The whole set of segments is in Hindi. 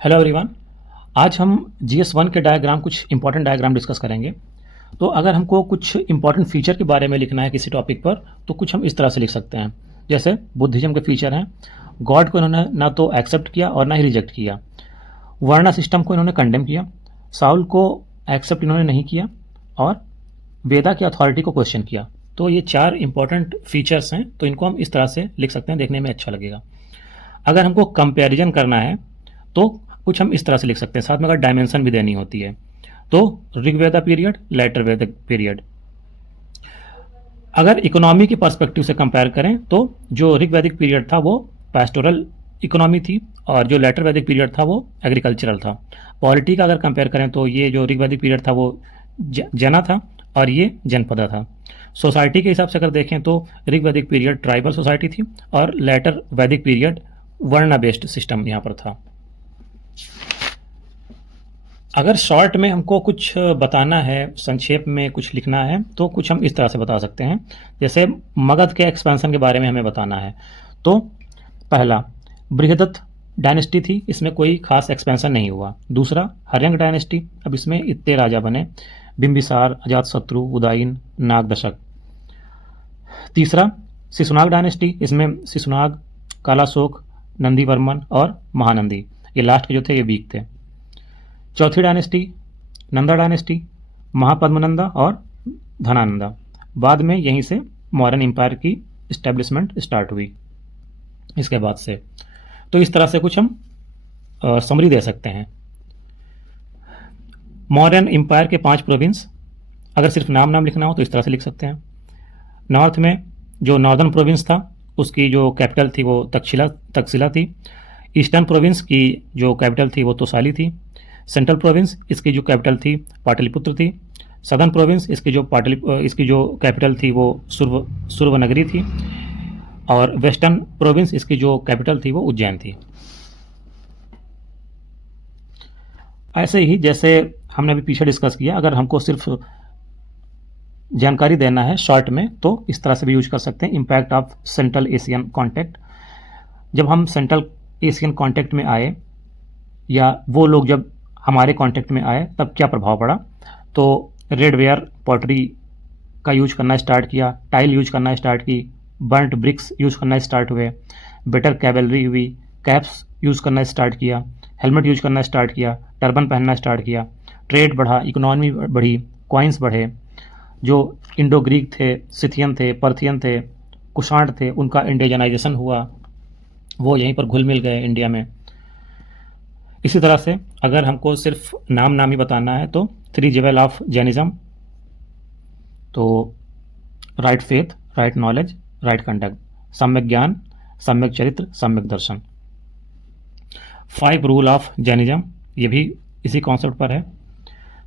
Hello everyone. आज हम GS1 के डायग्राम कुछ इंपॉर्टेंट डायग्राम डिस्कस करेंगे। तो अगर हमको कुछ इंपॉर्टेंट फीचर के बारे में लिखना है किसी टॉपिक पर तो कुछ हम इस तरह से लिख सकते हैं। जैसे बुद्धिज्म के फीचर हैं, गॉड को इन्होंने ना तो एक्सेप्ट किया और ना ही रिजेक्ट किया। वर्णा सिस्टम को इन्होंने कंडेम किया। साउल को एक्सेप्ट इन्होंने नहीं किया और वेदा की अथॉरिटी को क्वेश्चन किया। तो ये चार इंपॉर्टेंट फीचर्स हैं, तो इनको हम इस तरह से लिख सकते हैं, देखने में अच्छा लगेगा। अगर हमको कंपैरिजन करना है तो कुछ हम इस तरह से लिख सकते हैं, साथ में अगर डायमेंशन भी देनी होती है तो Rigveda period, later Vedic period. अगर इकोनॉमी के पर्सपेक्टिव से कंपेयर करें तो जो ऋग्वैदिक पीरियड था वो पैस्टोरल इकोनॉमी थी और जो लेटर वैदिक पीरियड था वो एग्रीकल्चरल था। पॉलिटी का अगर कंपेयर करें तो ये जो ऋग्वैदिक पीरियड था वो जना था और ये जनपदा था। सोसाइटी के हिसाब से अगर देखें तो ऋग्वैदिक पीरियड ट्राइबल सोसाइटी थी और लेटर वैदिक पीरियड वर्णा बेस्ड सिस्टम यहाँ पर था। अगर शॉर्ट में हमको कुछ बताना है, संक्षेप में कुछ लिखना है तो कुछ हम इस तरह से बता सकते हैं। जैसे मगध के एक्सपेंशन के बारे में हमें बताना है तो पहला बृहदत्त डायनेस्टी थी, इसमें कोई खास एक्सपेंशन नहीं हुआ। दूसरा हर्यंग डायनेस्टी, अब इसमें इतने राजा बने, बिंबिसार, अजातशत्रु, उदयन, नागदशक। तीसरा शिशुनाग डायनेस्टी, इसमें शिशुनाग, कालाशोक, नंदीवर्मन और महानंदी, ये लास्ट के जो थे ये वीक थे। चौथी डायनेस्टी नंदा डायनेस्टी, महापद्मनंदा और धनानंदा। बाद में यहीं से मॉडर्न एम्पायर की इस्टेब्लिशमेंट स्टार्ट हुई इसके बाद से। तो इस तरह से कुछ हम समरी दे सकते हैं। मॉडर्न एम्पायर के 5 प्रोविंस, अगर सिर्फ नाम नाम लिखना हो तो इस तरह से लिख सकते हैं। नॉर्थ में जो नॉर्दर्न प्रोविंस था उसकी जो कैपिटल थी वो तक्षशिला थी। ईस्टर्न प्रोविंस की जो कैपिटल थी वो तोसाली थी। सेंट्रल प्रोविंस इसकी जो कैपिटल थी पाटलिपुत्र थी। सदर्न प्रोविंस इसकी जो कैपिटल थी वो सुरवनगरी थी और वेस्टर्न प्रोविंस इसकी जो कैपिटल थी वो उज्जैन थी। ऐसे ही जैसे हमने अभी पीछे डिस्कस किया, अगर हमको सिर्फ जानकारी देना है शॉर्ट में तो इस तरह से भी यूज कर सकते हैं। Impact of central Asian contact, जब हम सेंट्रल एशियन कॉन्टेक्ट में आए या वो लोग जब हमारे कॉन्टेक्ट में आए तब क्या प्रभाव पड़ा। तो रेडवेयर पॉटरी का यूज करना स्टार्ट किया, टाइल यूज करना स्टार्ट की, बर्न्ट ब्रिक्स यूज करना स्टार्ट हुए, बेटर कैवेलरी हुई, कैप्स यूज करना स्टार्ट किया, हेलमेट यूज करना स्टार्ट किया, टर्बन पहनना स्टार्ट किया, ट्रेड बढ़ा, इकोनॉमी बढ़ी, कॉइन्स बढ़े। जो इंडो ग्रीक थे, सिथियन थे, पर्थियन थे, कुषाण थे, उनका इंडिजनाइजेशन हुआ, वो यहीं पर घुल मिल गए इंडिया में। इसी तरह से अगर हमको सिर्फ नाम ही बताना है तो 3 जेवल ऑफ जैनिज्म, तो right faith, right knowledge, right conduct, सम्यक ज्ञान, सम्यक चरित्र, सम्यक दर्शन। 5 रूल ऑफ जैनिज्म, ये भी इसी कॉन्सेप्ट पर है।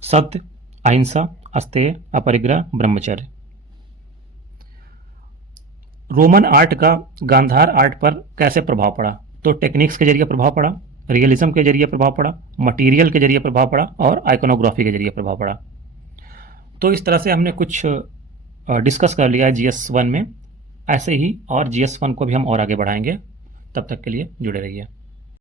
सत्य, अहिंसा, अस्तेय, अपरिग्रह, ब्रह्मचर्य। रोमन आर्ट का गांधार आर्ट पर कैसे प्रभाव पड़ा, तो टेक्निक्स के जरिए प्रभाव पड़ा, रियलिज्म के जरिए प्रभाव पड़ा, मटेरियल के जरिए प्रभाव पड़ा और आइकोनोग्राफी के जरिए प्रभाव पड़ा। तो इस तरह से हमने कुछ डिस्कस कर लिया है GS1 में। ऐसे ही और GS1 को भी हम और आगे बढ़ाएंगे। तब तक के लिए जुड़े रहिए।